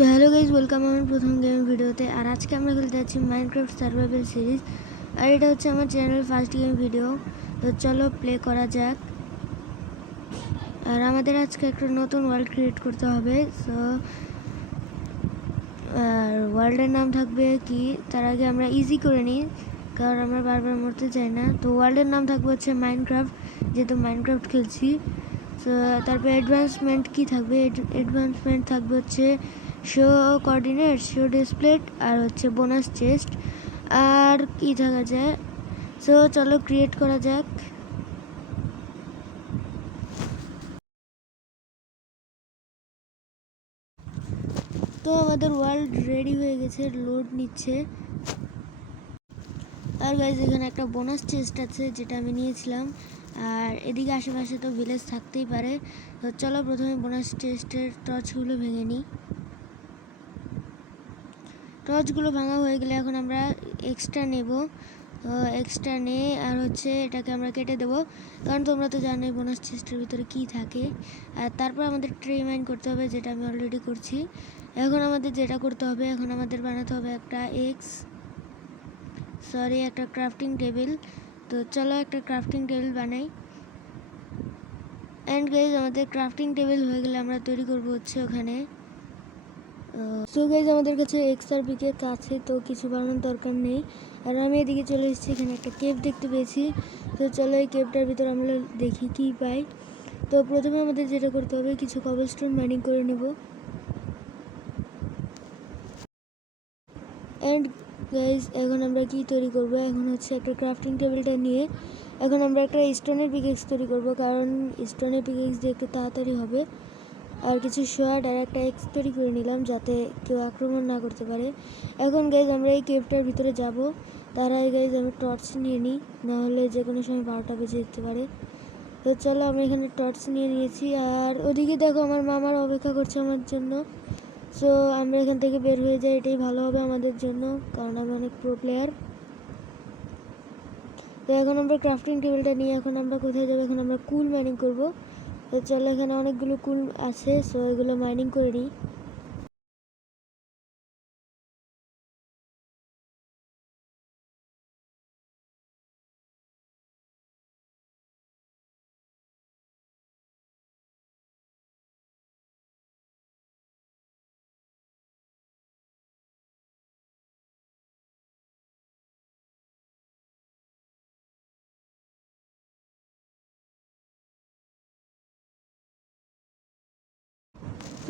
So hello guys welcome আমার প্রথম game ভিডিওতে। আর আজকে আমরা খেলতে যাচ্ছি মাইনক্রাফট সার্ভাইভাল সিরিজ আর এটা হচ্ছে আমার চ্যানেল ফার্স্ট গেম ভিডিও তো চলো প্লে করা যাক। আর আমাদের আজকে একটা নতুন ওয়ার্ল্ড ক্রিয়েট করতে হবে। সো আর ওয়ার্ল্ডের নাম থাকবে কি? তার আগে আমরা ইজি করে নিই, কারণ আমরা বারবার মরতে চাই না। তো ওয়ার্ল্ডের নাম থাকবে হচ্ছে মাইনক্রাফট যেহেতু মাইনক্রাফট খেলছি। তো তারপর অ্যাডভান্সমেন্ট কি থাকবে? অ্যাডভান্সমেন্ট থাকবে হচ্ছে শো কোঅর্ডিনেট শো ডিসপ্লেট আর হচ্ছে বোনাস চেস্ট আর কি থাকা যায়? সো চলো ক্রিয়েট করা যাক। তো আমাদের ওয়ার্ল্ড রেডি হয়ে গেছে লোড নিচ্ছে। আর গাইজ এখানে একটা বোনাস চেস্ট আছে, যেটা আমি নিয়েছিলাম। আর এদিকে আশেপাশে তো ভিলেজ থাকতেই পারে। তো চলো প্রথমে বোনাস চেস্টের টর্চগুলো ভেঙে নিই। টর্চগুলো ভাঙা হয়ে গেলে এখন আমরা এক্সট্রা নেব। তো এক্সট্রা নিয়ে আর হচ্ছে এটাকে আমরা কেটে দেবো। কারণ তোমরা তো জানোই বোনাস চেস্টের ভিতরে কী থাকে। আর তারপর আমাদের ট্রে মাইন করতে হবে, যেটা আমি অলরেডি করছি। এখন আমাদের যেটা করতে হবে, এখন আমাদের বানাতে হবে একটা এক্স সরি একটা ক্রাফটিং টেবিল তো চলো একটা ক্রাফটিং টেবিল বানাই। অ্যান্ড গাইজ আমাদের ক্রাফটিং টেবিল হয়ে গেলে আমরা তৈরি করব হচ্ছে ওখানে। সো গাইজ আমাদের কাছে এক্স আর বিকে কাছে তো কিছু বানানোর দরকার নেই। আর আমি এদিকে চলে এসেছি, এখানে একটা কেভ দেখতে পেয়েছি। তো চলো এই কেভটার ভিতর আমরা দেখি কি পাই। তো প্রথমে আমাদের যেটা করতে হবে, কিছু কবলস্টোন মাইনিং করে নেব। অ্যান্ড গাইজ এখন আমরা কি তৈরি করব? এখন হচ্ছে একটা ক্রাফটিং টেবিলটা নিয়ে। এখন আমরা একটা স্টোনের পিকেক্স তৈরি করব, কারণ স্টোনের পিকেক্স দিয়ে একটু তাড়াতাড়ি হবে। আর কিছু শর্ট আর একটা এক্স তৈরি করে নিলাম যাতে কেউ আক্রমণ না করতে পারে। এখন গাইজ আমরা এই কেভটার ভিতরে যাব। তার আগে গাইজ আমি টর্চ নিয়ে নিই, নাহলে যে কোনো সময় বারোটা বেজে যেতে পারে। তো চলো আমরা এখানে টর্চ নিয়ে নিয়েছি আর ওদিকে দেখো আমার মামার অপেক্ষা করছে আমার জন্য। সো আমরা এখান থেকে বের হয়ে যাই, এটাই ভালো হবে আমাদের জন্য, কারণ আমি অনেক প্রো প্লেয়ার তো এখন আমরা ক্রাফটিং টেবিলটা নিয়ে এখন আমরা কোথায় যাব? এখন আমরা কুল মাইনিং করব। তো চলো এখানে অনেকগুলো কুল আছে সো এগুলো মাইনিং করে নিই।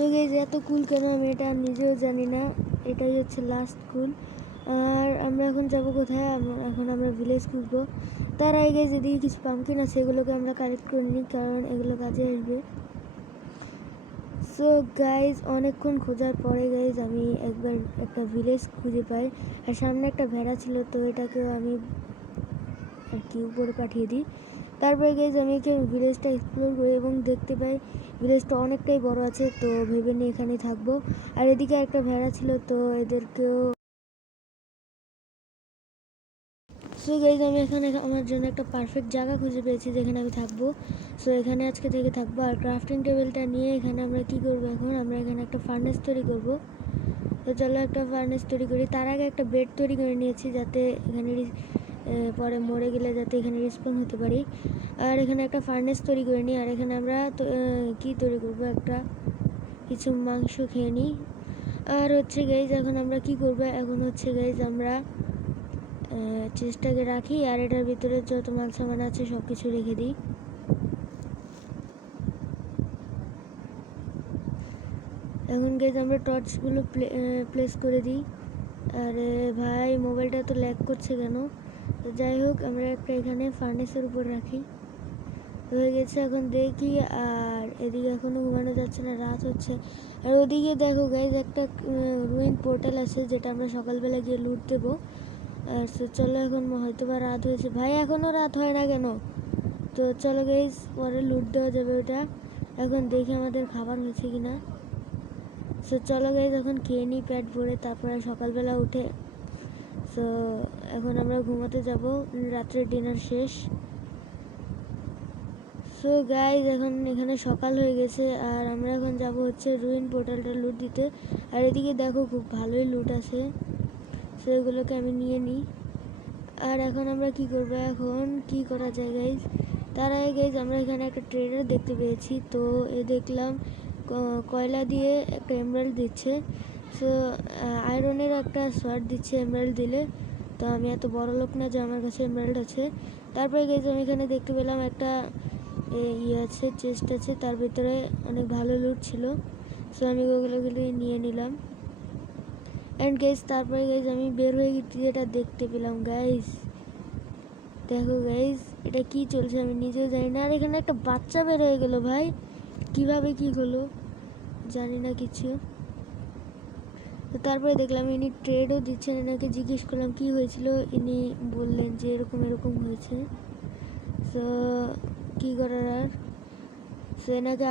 তো গেজ এত কুল কেন আমি এটা নিজেও জানি না। এটাই হচ্ছে লাস্ট কুল আর আমরা এখন যাব কোথায়? এখন আমরা ভিলেজ খুঁজবো তার আগে যদি কিছু পাম্পকিন আছে, এগুলোকে আমরা কালেক্ট করে নিই, কারণ এগুলো কাজে আসবে। সো গাইজ অনেকক্ষণ খোঁজার পরে গাইজ আমি একবার একটা ভিলেজ খুঁজে পাই। আর সামনে একটা ভেড়া ছিল, তো এটাকেও আমি আর কি উপরে পাঠিয়ে দিই। তারপরে গেছে আমি এখানে ভিলেজটা এক্সপ্লোর করি এবং দেখতে পাই ভিলেজটা অনেকটাই বড় আছে, তো ভেবে নিয়ে এখানেই থাকব। আর এদিকে একটা ভেড়া ছিল, তো এদেরকেও সো গাইজ আমি এখানে আমার জন্য একটা পারফেক্ট জায়গা খুঁজে পেয়েছি যেখানে আমি থাকব। সো এখানে আজকে থেকে থাকব আর ক্রাফটিং টেবিলটা নিয়ে এখানে আমরা কি করব এখন? আমরা এখানে একটা ফার্নেস তৈরি করব। তো চলো একটা ফার্নেস তৈরি করি। তার আগে একটা বেড তৈরি করে নিয়েছি যাতে এখানে পরে মরে গেলে যাতে এখানে রিসপন হতে পারি। আর এখানে একটা ফার্নেস তৈরি করে নিই আর এখানে আমরা কি তৈরি করব? একটা কিছু মাংস খেয়ে নিই আর হচ্ছে গাইজ এখন আমরা কি করব? এখন হচ্ছে গাইজ আমরা চেষ্টাকে রাখি, আর এটার ভিতরে যত মাল সামান আছে সব কিছু রেখে দিই। এখন গেজ আমরা টর্চগুলো প্লেস করে দিই। আরে ভাই মোবাইলটা তো ল্যাগ করছে কেন? তো যাই হোক, আমরা একটা এখানে ফার্নেসের উপর রাখি। হয়ে গেছে, এখন দেখি আর এদিকে এখনও ঘুমানো যাচ্ছে না, রাত হচ্ছে। আর ওদিকে দেখো গাইজ একটা রুইন পোর্টাল আছে, যেটা আমরা সকালবেলা গিয়ে লুট দেবো। আর সে চলো এখন হয়তো বা রাত হয়েছে। ভাই এখনও রাত হয় না কেন? তো চলো গাইজ পরে লুট দেওয়া যাবে ওটা। এখন দেখি আমাদের খাবার হয়েছে কি না সো চলো গাইজ এখন খেয়ে নিই প্যাট ভরে, তারপরে সকালবেলা উঠে। সো এখন আমরা ঘুমাতে যাব। রাত্রের ডিনার শেষ। সো গাইজ এখন এখানে সকাল হয়ে গেছে আর আমরা এখন যাব হচ্ছে রুইন পোর্টালটা লুট দিতে। আর এদিকে দেখো খুব ভালোই লুট আছে। সেগুলোকে আমি নিয়ে নিই। আর এখন আমরা কি করব এখন? কি করা যায় গাইজ তার আগে গাইজ আমরা এখানে একটা ট্রেডার দেখতে পেয়েছি। তো, এ দেখলাম কয়লা দিয়ে একটা এমরাল্ড দিচ্ছে। সো আয়রনের একটা শর্ট দিচ্ছে এমরাল্ড দিলে। তো আমি এত বড় লোক না যে আমার কাছে এমরাল্ড আছে। তারপরে গেছি আমি এখানে দেখতে পেলাম একটা ইয়ে আছে চেস্ট আছে, তার ভিতরে অনেক ভালো লুট ছিল। সো আমি ওগুলোগুলি নিয়ে নিলাম। অ্যান্ড গাইজ তারপরে গাইজ আমি বের হয়ে গেছি যেটা দেখতে পেলাম গাইজ দেখো গাইজ এটা কি চলছে আমি নিজেও জানি না। আর এখানে একটা বাচ্চা বের হয়ে গেল ভাই। কীভাবে কি হলো? জানি না কিছু। তো তারপরে দেখলাম ইনি ট্রেডও দিচ্ছেন, এনাকে জিজ্ঞেস করলাম, কি হয়েছিল? ইনি বললেন যে, এরকম এরকম হয়েছে। তো কী করার আর? সো এনাকে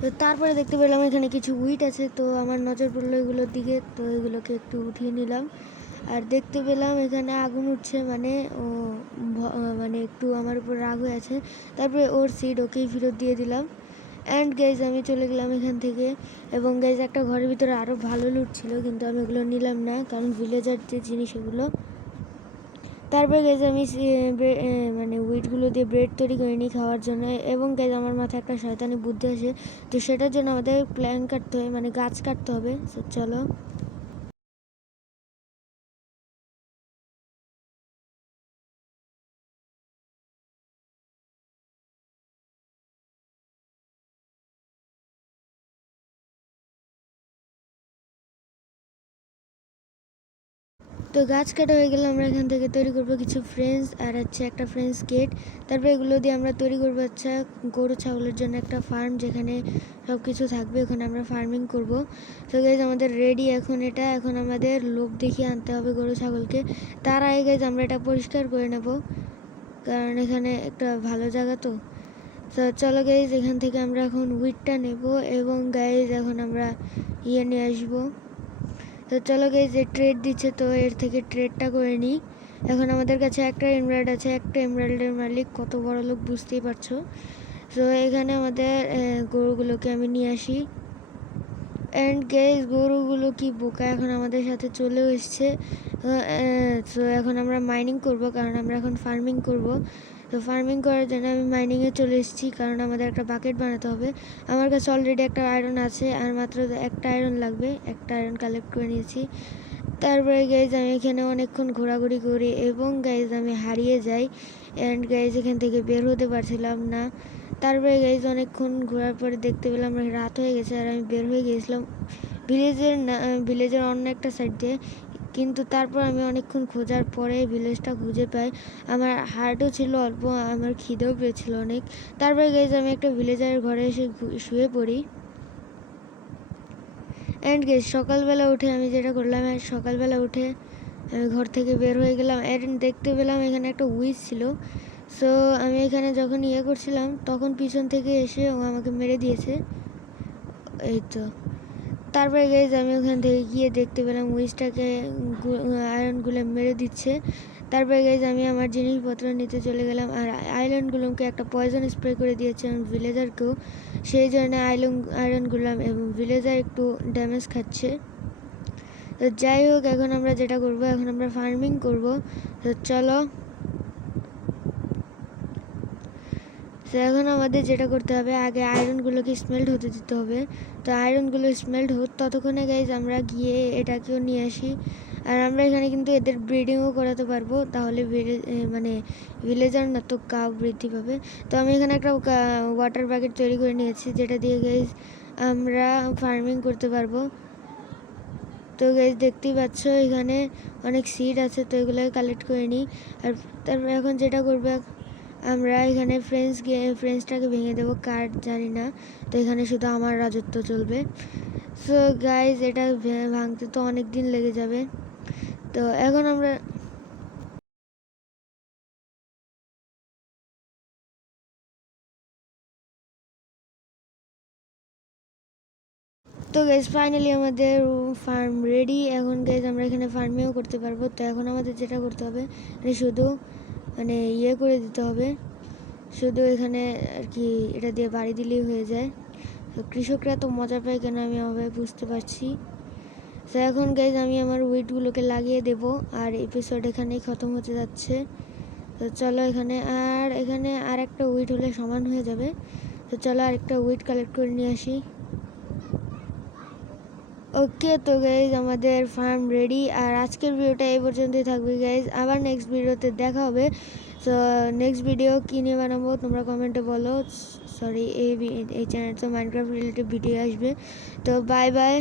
তো তারপরে দেখতে পেলাম এখানে কিছু উইট আছে, তো আমার নজর পড়ল এগুলোর দিকে, তো এগুলোকে একটু উঠিয়ে নিলাম। আর দেখতে পেলাম এখানে আগুন উঠছে মানে ও মানে একটু আমার উপর রাগ হয়ে আছে। তারপরে ওর সিট ওকেই ফেরত দিয়ে দিলাম। অ্যান্ড গাইজ আমি চলে গেলাম এখান থেকে। এবং গাইজ একটা ঘরের ভিতরে আরও ভালো লুট ছিল, কিন্তু আমি ওগুলো নিলাম না, কারণ ভিলেজার যে জিনিস এগুলো। তারপরে গেছে আমি মানে উইটগুলো দিয়ে ব্রেড তৈরি করে নিই খাওয়ার জন্য। এবং গেছে আমার মাথায় একটা শয়তানি বুদ্ধি আসে, তো সেটার জন্য আমাদের প্ল্যান কাটতে হয় মানে গাছ কাটতে হবে। চলো। তো গাছ কাটা হয়ে গেলে আমরা এখান থেকে তৈরি করব কিছু ফ্রেন্স আর হচ্ছে একটা ফ্রেন্স গেট তারপরে এগুলো দিয়ে আমরা তৈরি করব হচ্ছে গরু ছাগলের জন্য একটা ফার্ম যেখানে সব কিছু থাকবে, ওখানে আমরা ফার্মিং করব। তো গাইজ আমাদের রেডি এখন এটা। এখন আমাদের লোক দেখিয়ে আনতে হবে গরু ছাগলকে। তার আগে গাইজ আমরা এটা পরিষ্কার করে নেব। কারণ এখানে একটা ভালো জায়গা তো। তো চলো গাইজ এখান থেকে আমরা এখন উইটটা নেব এবং গাইজ এখন আমরা ইয়ে নিয়ে আসব। তো চলো যে ট্রেড দিচ্ছে তো এর থেকে ট্রেডটা করে নিই। এখন আমাদের কাছে একটা এমরাল্ড আছে, একটা এমরাল্ডের মালিক, কত বড় লোক বুঝতেই পারছ। তো এখানে আমাদের গরুগুলোকে আমি নিয়ে আসি। অ্যান্ড গেস গরুগুলো কি বোকা? এখন আমাদের সাথে চলেও এসছে। তো এখন আমরা মাইনিং করব, কারণ আমরা এখন ফার্মিং করব। তো ফার্মিং করার জন্য আমি মাইনিংয়ে চলে এসেছি, কারণ আমাদের একটা বাকেট বানাতে হবে। আমার কাছে অলরেডি একটা আয়রন আছে, আর মাত্র একটা আয়রন লাগবে, একটা আয়রন কালেক্ট করে নিয়েছি। তারপরে গাইজ আমি এখানে অনেকক্ষণ ঘোরাঘুরি করি এবং গাইজ আমি হারিয়ে যাই। অ্যান্ড গাইজ এখান থেকে বের হতে পারছিলাম না। তারপরে গাইজ অনেকক্ষণ ঘোরার পরে দেখতে পেলাম রাত হয়ে গেছে, আর আমি বের হয়ে গিয়েছিলাম। ভিলেজের ভিলেজের অন্য একটা সাইড দিয়ে। কিন্তু তারপর আমি অনেকক্ষণ খোঁজার পরে ভিলেজটা খুঁজে পাই। আমার হার্টও ছিল অল্প, আমার খিদেও পেয়েছিল অনেক। তারপরে গাইজ আমি একটা ভিলেজারের ঘরে এসে শুয়ে পড়ি। অ্যান্ড গেস সকালবেলা উঠে আমি যেটা করলাম সকালবেলা উঠে আমি ঘর থেকে বের হয়ে গেলাম। অ্যান্ড দেখতে পেলাম এখানে একটা উইচ ছিল। সো আমি এখানে যখন ইয়ে করছিলাম, তখন পিছন থেকে এসে ও আমাকে মেরে দিয়েছে। এই তো। তারপরে গেজ আমি ওখান থেকে গিয়ে দেখতে পেলাম উইচটাকে আয়রনগুলো মেরে দিচ্ছে। তারপরে গেজ আমি আমার জিনিসপত্র নিতে চলে গেলাম আর আইল্যান্ডগুলোকে একটা পয়জন স্প্রে করে দিয়েছে আমি ভিলেজারকেও সেই জন্য আইলন আয়রনগুলো এবং ভিলেজার একটু ড্যামেজ খাচ্ছে। তো যাই হোক, এখন আমরা যেটা করব, এখন আমরা ফার্মিং করব। তো চলো। তো এখন আমাদের যেটা করতে হবে, আগে আয়রনগুলোকে স্মেল্ট হতে দিতে হবে। তো আয়রনগুলো স্মেল্ট হোক, ততক্ষণে গাইজ আমরা গিয়ে এটাকেও নিয়ে আসি। আর আমরা এখানে কিন্তু এদের ব্রিডিংও করাতে পারব, তাহলে মানে ভিলেজার না তো কাউ বৃদ্ধি পাবে। তো আমি এখানে একটা ওয়াটার বাকেট তৈরি করে নিয়েছি, যেটা দিয়ে গাইজ আমরা ফার্মিং করতে পারব। তো গাইজ দেখতেই পাচ্ছ, এখানে অনেক সিড আছে, তো এগুলোকে কালেক্ট করে নিই। আর তারপর এখন যেটা করবে আমরা এখানে ফ্রেন্স ফ্রেন্সটাকে ভেঙে দেবো, কার জানি না। তো এখানে শুধু আমার রাজত্ব চলবে। সো গাইজ এটা ভাঙতে তো অনেক দিন লেগে যাবে। তো এখন আমরা তো গাইজ ফাইনালি আমাদের ফার্ম রেডি এখন গাইজ আমরা এখানে ফার্মিংও করতে পারব। তো এখন আমাদের যেটা করতে হবে মানে শুধু মানে ইয়ে করে দিতে হবে। শুধু এখানে আর কি এটা দিয়ে বাড়ি দিলেই হয়ে যায়। তো কৃষকরা তো মজা পায় কেন আমি অভাবে বুঝতে পারছি। তো এখন গাইজ আমি আমার উইটগুলোকে লাগিয়ে দেব আর এপিসোড এখানেই খতম হতে যাচ্ছে। তো চলো এখানে আর এখানে আর একটা উইট হলে সমান হয়ে যাবে। তো চলো আরেকটা উইট কালেক্ট করে নিয়ে আসি। ওকে তো গাইজ আমাদের ফার্ম রেডি আর আজকের ভিডিওটা এই পর্যন্তই থাকবে গাইজ আবার নেক্সট ভিডিওতে দেখা হবে। সো নেক্সট ভিডিও কী নিয়ে বানাবো, তোমরা কমেন্টে বলো। সরি এই এই চ্যানেল তো মাইনক্রাফট রিলেটেড ভিডিও আসবে। তো বাই বাই